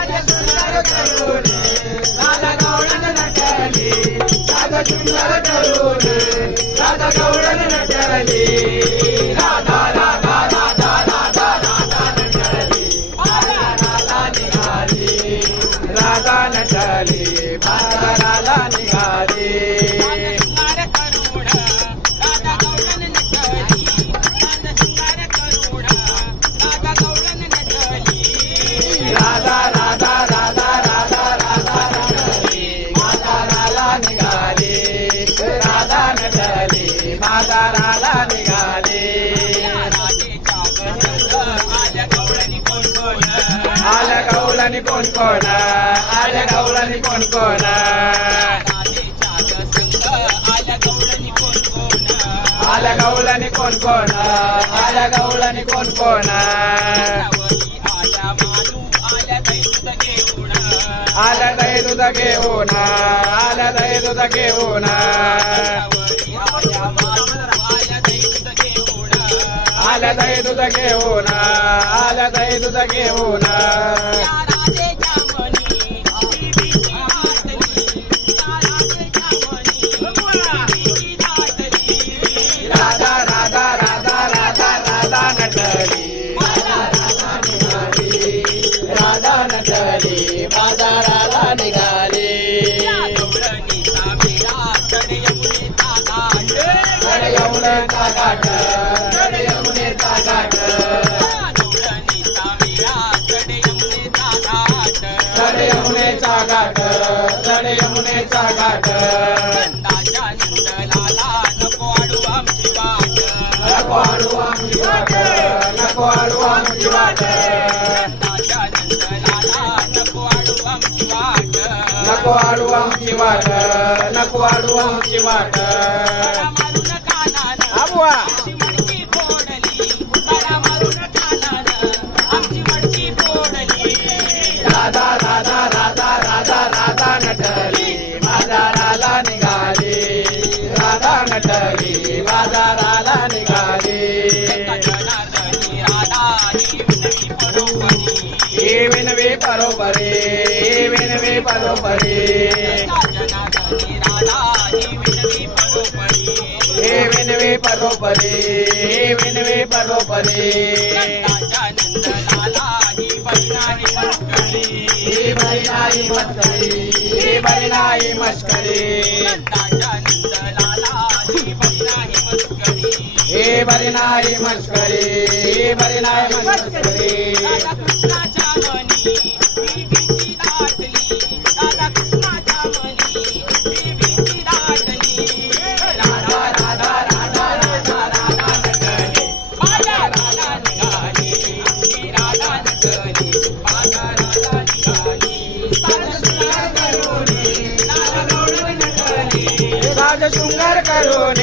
राजशृंगार करून राधा गवळण नटली राजशृंगार करून राधा गवळण नटली राधा राधा राधा राधा राधा नटली बाजाराला निघाली राधा नटली बाजाराला निघाली राधा राधा राधा राधा राधा नटली बाजाराला निघाली राधा नटली बाजाराला निघाली आल्या गवळणी कोण कोण आल्या गवळणी कोण कोण आल्या गवळणी कोण कोण आल्या गवळणी कोण कोण आल्या दही दूध घेऊन आल्या दही दूध घेऊन आल्या दही दूध घेऊन आल्या दही दूध घेऊन राधा राधा राधा राधा राधा नटली राधा नटली बाजाराला निघाली गड यमुनेचा घाट गड यमुनेचा घाट गड यमुनेचा घाट गड यमुनेचा घाट नको आडू आमची वाट नको आडू आमची वाट नको आडू आमची वाट नको आडू आमची वाट आबुआ राधा राधा राधा राधा राधा नटली बाजाराला निघाली राधा नटली बाजाराला निघाली हे विनवे परोपरे हे विनवे परोपरे हे विनवे परोपरे हे विनवे परोपरे हे बैनाई मस्करी हे बैनाई मस्करी हे बैनाई मस्करी हे बैनाई मस्करी राजशृंगार करून